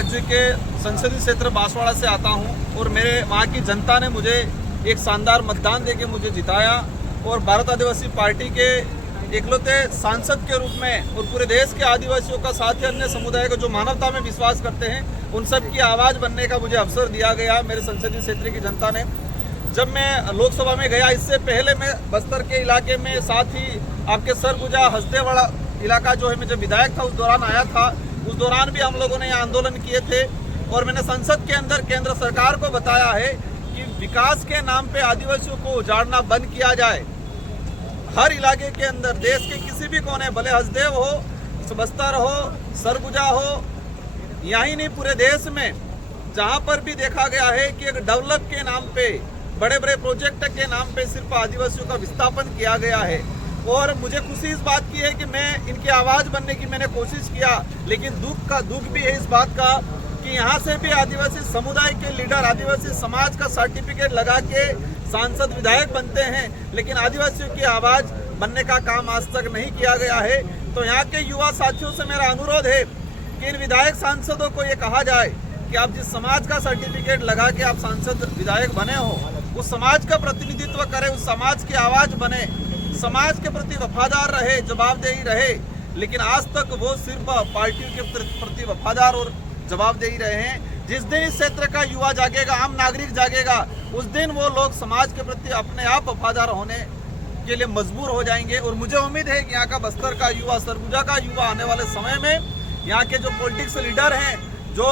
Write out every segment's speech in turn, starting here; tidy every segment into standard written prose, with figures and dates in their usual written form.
राज्य के संसदीय क्षेत्र बांसवाड़ा से आता हूं और मेरे वहां की जनता ने मुझे एक शानदार मतदान देके मुझे जिताया और भारत आदिवासी पार्टी के इकलौते सांसद के रूप में और पूरे देश के आदिवासियों का साथ ही अन्य समुदाय को जो मानवता में विश्वास करते हैं उन सब की आवाज़ बनने का मुझे अवसर दिया गया मेरे संसदीय क्षेत्र की जनता ने। जब मैं लोकसभा में गया इससे पहले मैं बस्तर के इलाके में साथ ही आपके सरगुजा हसदेवाड़ा इलाका जो है मैं जब विधायक था उस दौरान आया था। उस दौरान भी हम लोगों ने यहाँ आंदोलन किए थे और मैंने संसद के अंदर केंद्र सरकार को बताया है कि विकास के नाम पे आदिवासियों को उजाड़ना बंद किया जाए। हर इलाके के अंदर देश के किसी भी कोने, भले हसदेव हो, बस्तर हो, सरगुजा हो, यही नहीं पूरे देश में जहाँ पर भी देखा गया है कि एक डेवलप के नाम पे, बड़े बड़े प्रोजेक्ट के नाम पे सिर्फ आदिवासियों का विस्थापन किया गया है। और मुझे खुशी इस बात की है कि मैं इनकी आवाज़ बनने की मैंने कोशिश किया, लेकिन दुख भी है इस बात का कि यहाँ से भी आदिवासी समुदाय के लीडर, आदिवासी समाज का सर्टिफिकेट लगा के सांसद विधायक बनते हैं, लेकिन आदिवासियों की आवाज़ बनने का काम आज तक नहीं किया गया है। तो यहाँ के युवा साथियों से मेरा अनुरोध है कि इन विधायक सांसदों को ये कहा जाए कि आप जिस समाज का सर्टिफिकेट लगा के आप सांसद विधायक बने हो, उस समाज का प्रतिनिधित्व करें, उस समाज की आवाज़ बने, समाज के प्रति वफादार रहे, जवाबदेही रहे। लेकिन आज तक वो सिर्फ पार्टियों के प्रति वफादार और जवाबदेही रहे हैं। जिस दिन इस क्षेत्र का युवा जागेगा, आम नागरिक जागेगा, उस दिन वो लोग समाज के प्रति अपने आप वफादार होने के लिए मजबूर हो जाएंगे। और मुझे उम्मीद है कि यहाँ का बस्तर का युवा, सरगुजा का युवा आने वाले समय में यहाँ के जो पॉलिटिक्स लीडर हैं, जो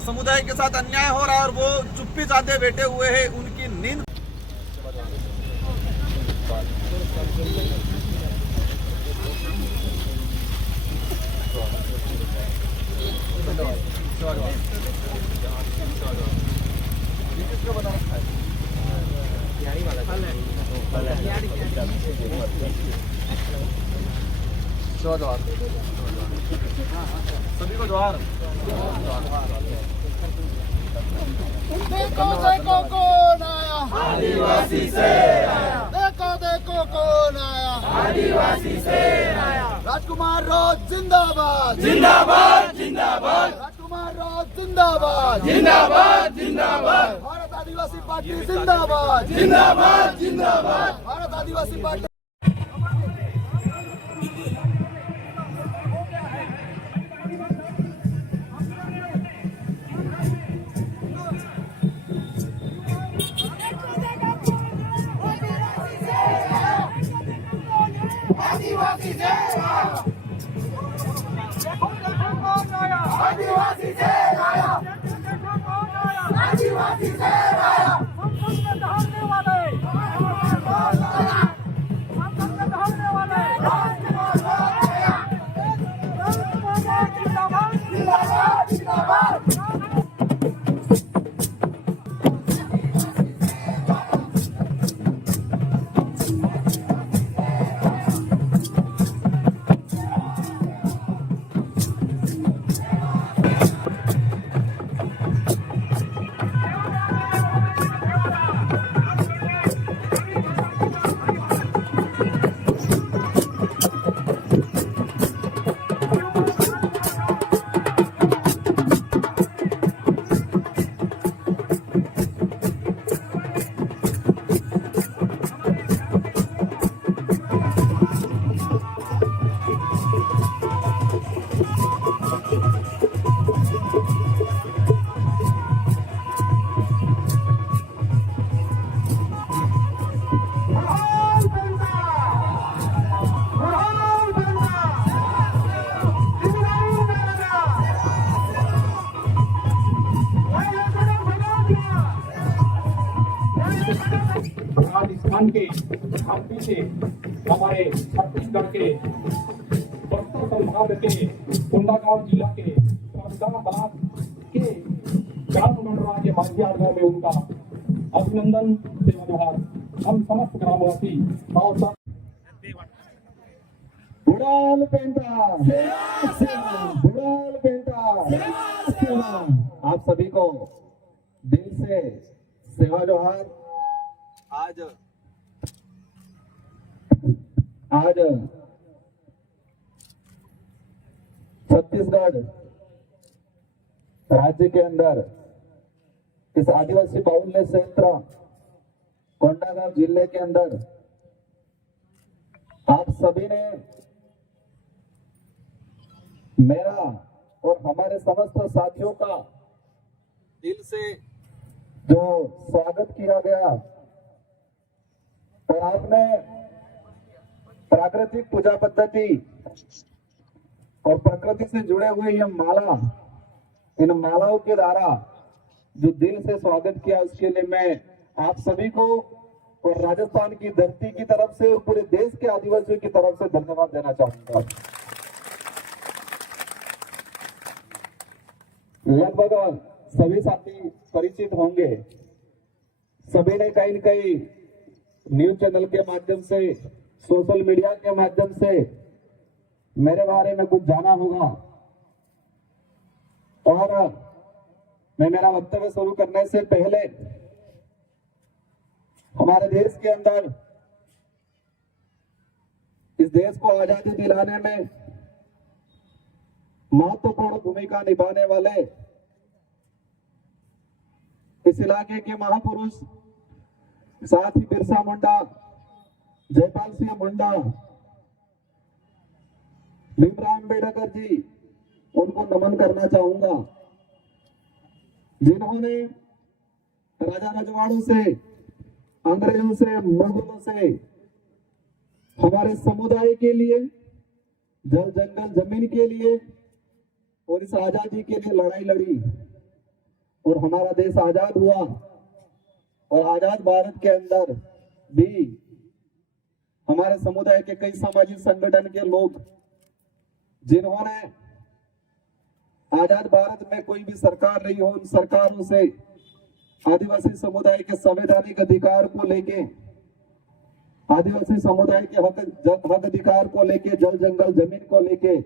समुदाय के साथ अन्याय हो रहा है और वो चुप्पी साधे बैठे हुए हैं, उनकी नींद सभी को जोहार। देखो देखो कौन आया, आदिवासी से आया, देखो देखो कौन आया, आदिवासी से आया। राजकुमार राज जिंदाबाद, जिंदाबाद जिंदाबाद राजकुमार राज जिंदाबाद, जिंदाबाद जिंदाबाद भारत आदिवासी पार्टी जिंदाबाद, जिंदाबाद जिंदाबाद। भारत आदिवासी पार्टी। आदिवासी से आया, आदिवासी से आया, आदिवासी से आया। राजस्थान के धरती से हमारे छत्तीसगढ़ के बस्तर संभाग के कोंडागांव जिला के फरदाबाद के ग्राम गणराज्य भाग्यार्गों में उनका अभिनंदन सेवा जोहार। हम समस्त ग्रामवासी और बुढ़ाल पेंटा बुढ़ाल पेंटा आप सभी को दिल से सेवा जोहार। आज छत्तीसगढ़ राज्य के अंदर इस आदिवासी बाहुल्य क्षेत्र कोंडागांव जिले के अंदर आप सभी ने मेरा और हमारे समस्त साथियों का दिल से जो स्वागत किया गया और आपने प्राकृतिक पूजा पद्धति और प्रकृति से जुड़े हुए ये माला, इन मालाओं के द्वारा जो दिल से स्वागत किया, उसके लिए मैं आप सभी को और राजस्थान की धरती की तरफ से और पूरे देश के आदिवासियों की तरफ से धन्यवाद देना चाहूंगा। लगभग सभी साथी परिचित होंगे, सभी ने कहीं न कहीं न्यूज चैनल के माध्यम से, सोशल मीडिया के माध्यम से मेरे बारे में कुछ जाना होगा। और मैं मेरा वक्तव्य शुरू करने से पहले हमारे देश के अंदर, इस देश को आजादी दिलाने में महत्वपूर्ण भूमिका निभाने वाले इस इलाके के महापुरुष, साथ ही बिरसा मुंडा, जयपाल सिंह मुंडा, भीमराव अम्बेडकर जी, उनको नमन करना चाहूंगा, जिन्होंने राजा रजवाड़ों से, अंग्रेजों से, मुगलों से हमारे समुदाय के लिए, जल जंगल जमीन के लिए और इस आजादी के लिए लड़ाई लड़ी और हमारा देश आजाद हुआ। और आजाद भारत के अंदर भी हमारे समुदाय के कई सामाजिक संगठन के लोग, जिन्होंने आजाद भारत में कोई भी सरकार रही हो, उन सरकारों से आदिवासी समुदाय के संवैधानिक अधिकार को लेके, आदिवासी समुदाय के हक अधिकार को लेके, जल जंगल जमीन को लेके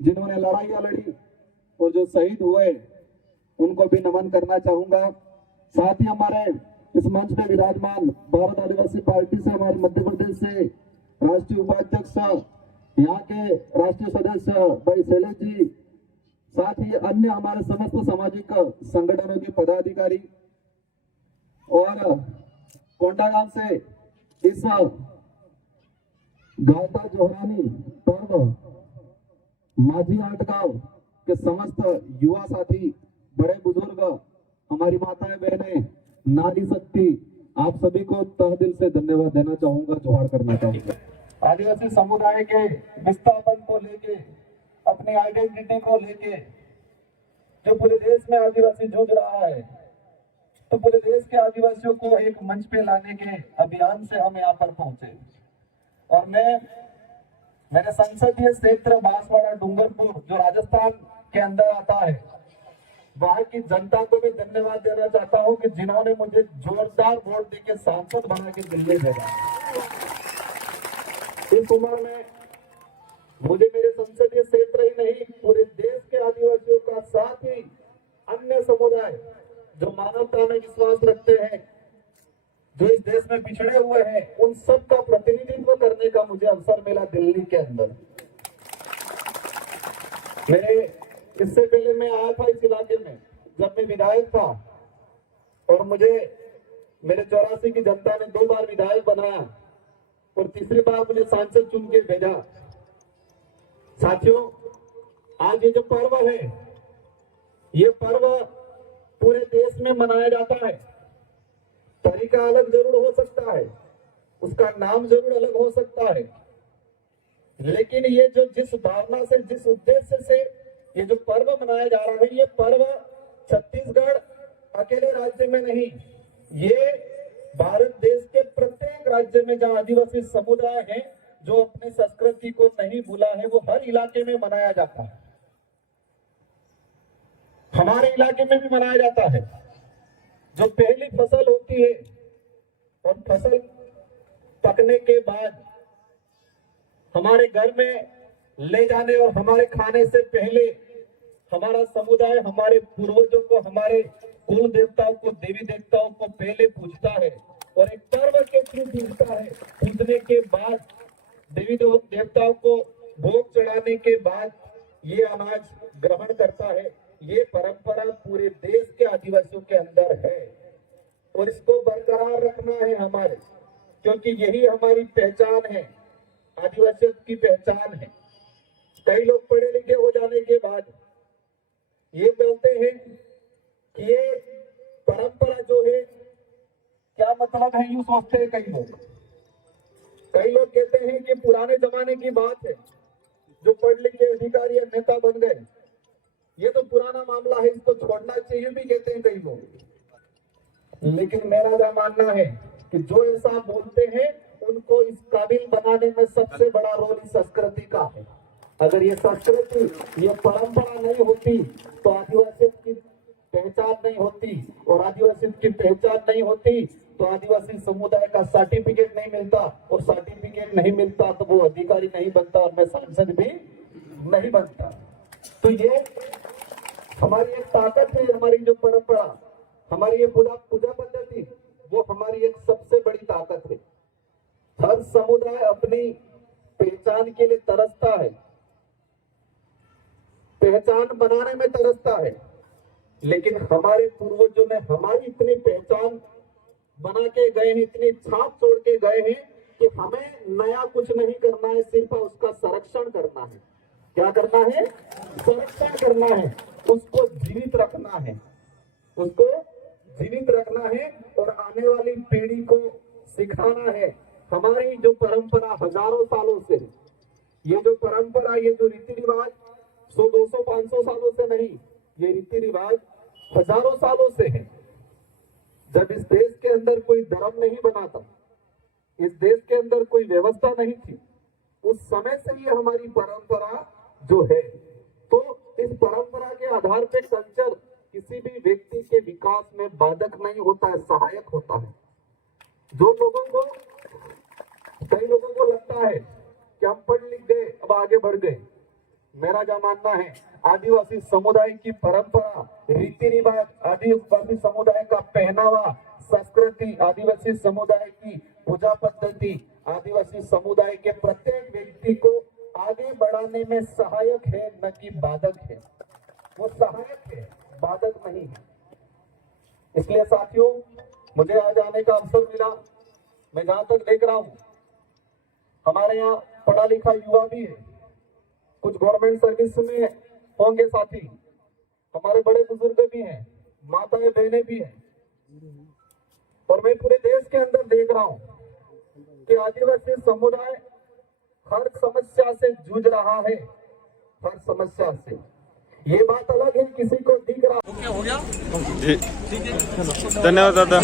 जिन्होंने लड़ाइयां लड़ी और जो शहीद हुए, उनको भी नमन करना चाहूंगा। साथ ही हमारे इस मंच में विराजमान भारत आदिवासी पार्टी से, हमारे मध्य प्रदेश से राष्ट्रीय उपाध्यक्ष, यहाँ के राष्ट्रीय सदस्य भाई शैलेश जी, साथ ही अन्य हमारे समस्त सामाजिक संगठनों के पदाधिकारी और कोंडागांव से इस गावता जोहरानी पर्व माझी आटगांव के समस्त युवा साथी, बड़े बुजुर्ग, हमारी माताएं बहनें, नारी शक्ति, आप सभी को तहे दिल से धन्यवाद देना चाहूंगा, जोहार करना चाहूंगा। आदिवासी समुदाय के विस्थापन को लेके, अपनी आइडेंटिटी को लेके जो पूरे देश में आदिवासी जूझ रहा है, तो पूरे देश के आदिवासियों को एक मंच पे लाने के अभियान से हम यहाँ पर पहुंचे। और मैं मेरे संसदीय क्षेत्र बांसवाड़ा डूंगरपुर, जो राजस्थान के अंदर आता है, वहां की जनता को भी धन्यवाद देना चाहता हूं कि जिन्होंने मुझे जोरदार वोट देके सांसद बना के दिल्ली भेजा। इस उम्र में मुझे मेरे संसदीय क्षेत्र ही नहीं, पूरे देश के आदिवासियों का, साथ ही अन्य समुदाय जो मानवता में विश्वास रखते हैं, जो इस देश में पिछड़े हुए हैं, उन सब का प्रतिनिधित्व करने का मुझे अवसर मिला दिल्ली के अंदर। मेरे इससे पहले मैं आया था इस इलाके में जब मैं विधायक था, और मुझे मेरे 84 की जनता ने 2 बार विधायक बनाया और तीसरी बार मुझे सांसद चुन के भेजा। साथियों, आज ये जो पर्व है, ये पर्व पूरे देश में मनाया जाता है। तरीका अलग जरूर हो सकता है, उसका नाम जरूर अलग हो सकता है, लेकिन ये जो जिस भावना से, जिस उद्देश्य से ये जो पर्व मनाया जा रहा है, ये पर्व छत्तीसगढ़ अकेले राज्य में नहीं, ये भारत देश के प्रत्येक राज्य में जहां आदिवासी समुदाय है, जो अपनी संस्कृति को नहीं भूला है, वो हर इलाके में मनाया जाता है। हमारे इलाके में भी मनाया जाता है। जो पहली फसल होती है और फसल पकने के बाद हमारे घर में ले जाने और हमारे खाने से पहले हमारा समुदाय हमारे पूर्वजों को, हमारे कुल देवताओं को, देवी देवताओं को पहले पूजता है और एक पर्व के थ्रू पूजता है। पूजने के बाद देवी देवताओं को भोग चढ़ाने के बाद ये अनाज ग्रहण करता है। ये परंपरा पूरे देश के आदिवासियों के अंदर है और इसको बरकरार रखना है हमारे, क्योंकि यही हमारी पहचान है, आदिवासियों की पहचान है। कई लोग पढ़े लिखे हो जाने के बाद ये बोलते हैं कि ये परंपरा जो है क्या मतलब है, यूं सोचते हैं कई लोग। कई लोग कहते हैं कि पुराने जमाने की बात है, जो पढ़ लिख के अधिकारी या नेता बन गए, ये तो पुराना मामला है, इसको छोड़ना चाहिए भी कहते हैं कई लोग। लेकिन मेरा क्या मानना है कि जो ऐसा बोलते हैं उनको इस काबिल बनाने में सबसे बड़ा रोल इस संस्कृति का है। अगर ये संस्कृति, ये परंपरा नहीं होती तो आदिवासी की पहचान नहीं होती, और आदिवासी की पहचान नहीं होती तो आदिवासी समुदाय का सर्टिफिकेट नहीं मिलता, और सर्टिफिकेट नहीं मिलता तो वो अधिकारी नहीं बनता, और मैं सांसद भी नहीं बनता। तो ये हमारी एक ताकत है, हमारी जो परंपरा, हमारी ये पूजा पद्धति, वो हमारी एक सबसे बड़ी ताकत है। हर समुदाय अपनी पहचान के लिए तरसता है, पहचान बनाने में तरसता है, लेकिन हमारे पूर्वजों ने हमारी इतनी पहचान बना के गए हैं, इतनी छाप छोड़ के गए हैं कि हमें नया कुछ नहीं करना है, सिर्फ उसका संरक्षण करना है। क्या करना है? संरक्षण करना है, उसको जीवित रखना है, उसको जीवित रखना है और आने वाली पीढ़ी को सिखाना है। हमारी जो परंपरा हजारों सालों से, ये जो परंपरा, ये जो रीति रिवाज 100, 200, 500 सालों से नहीं, ये रीति रिवाज हजारों सालों से है। जब इस देश के अंदर कोई धर्म नहीं बना था, इस देश के अंदर कोई व्यवस्था नहीं थी, उस समय से ये हमारी परंपरा जो है। तो इस परंपरा के आधार पे कल्चर किसी भी व्यक्ति के विकास में बाधक नहीं होता है, सहायक होता है। जो लोगों को, कई लोगों को लगता है कि हम पढ़ लिख गए अब आगे बढ़ गए, मेरा क्या मानना है, आदिवासी समुदाय की परंपरा, रीति रिवाज, आदिवासी समुदाय का पहनावा, संस्कृति, आदिवासी समुदाय की पूजा पद्धति, आदिवासी समुदाय के प्रत्येक व्यक्ति को आगे बढ़ाने में सहायक है, न कि बाधक है। वो सहायक है, बाधक नहीं है। इसलिए साथियों, मुझे आज आने का अवसर मिला। मैं जहां तक देख रहा हूं, हमारे यहाँ पढ़ा लिखा युवा भी है, कुछ गवर्नमेंट सर्विस में होंगे साथी, हमारे बड़े बुजुर्ग भी हैं, माताएं बहनें भी हैं, और मैं पूरे देश के अंदर देख रहा हूं कि आदिवासी समुदाय हर समस्या से जूझ रहा है, हर समस्या से। ये बात अलग है, किसी को दिख रहा। ओके, हो गया जी, ठीक है, धन्यवाद दादा।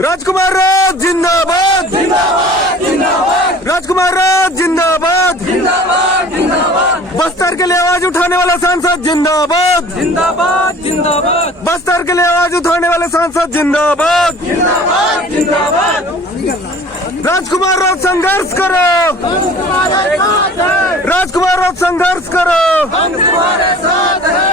राजकुमार राज जिंदाबाद, जिंदाबाद जिंदाबाद राजकुमार राज जिंदाबाद, जिंदाबाद जिंदाबाद बस्तर के लिए आवाज उठाने वाला सांसद जिंदाबाद, जिंदाबाद जिंदाबाद बस्तर के लिए आवाज उठाने वाले सांसद जिंदाबाद। जिंदाबाद जिंदाबाद राजकुमार राज संघर्ष करो, तुम्हारे साथ है, राजकुमार राज संघर्ष करो। हम तुम्हारे साथ है।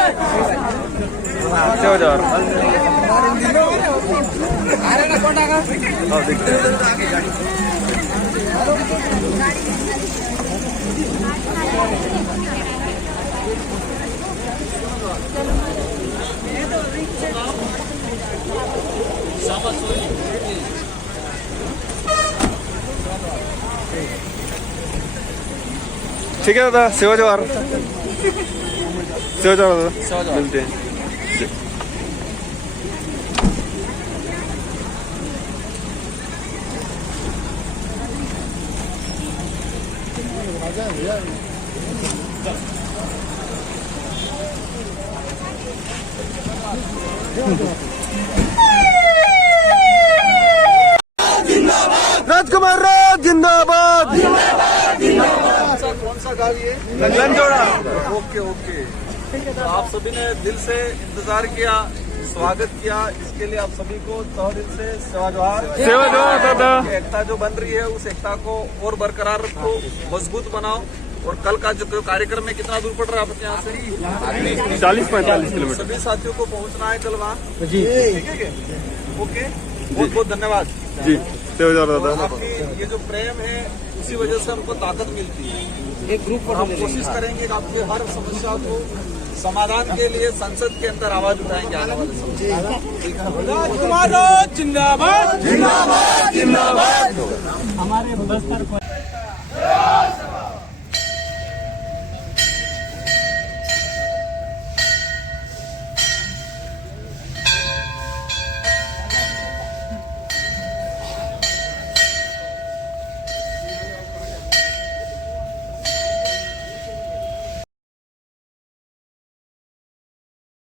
ठीक है दादा, सेवा जवाहर, सेवा जवाहर दादा, मिलते हैं। राजकुमार राज जिंदाबाद। कौन सा गाँव ये? लंजोड़ा। ओके ओके, तो आप सभी ने दिल से इंतजार किया, स्वागत किया, इसके लिए आप सभी को तहे दिल से सेवा जोहार। सेवा जोहार दादा। एकता जो बन रही है, उस एकता को और बरकरार रखो, मजबूत बनाओ। और कल का जो कार्यक्रम है, कितना दूर पड़ रहा है आपके यहाँ से? 40-45 किलोमीटर। सभी साथियों को पहुँचना है कल वहाँ जी, ठीक है? ओके, बहुत बहुत धन्यवाद जी, सेवा जोहार दादा। आपकी ये जो प्रेम है, उसी वजह से हमको ताकत मिलती है। एक ग्रुप पर हम कोशिश करेंगे कि आपकी हर समस्या को समाधान के लिए संसद के अंदर आवाज उठाएंगे आने वाले समय। राजकुमार जिंदाबाद जिंदाबाद जिंदाबाद हमारे बस्तर